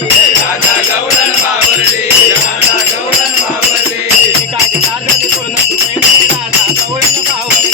ादा गवडण बावले गादा गवडण काय काही दाद दुखो नेमकं राजा गवळ दुखाव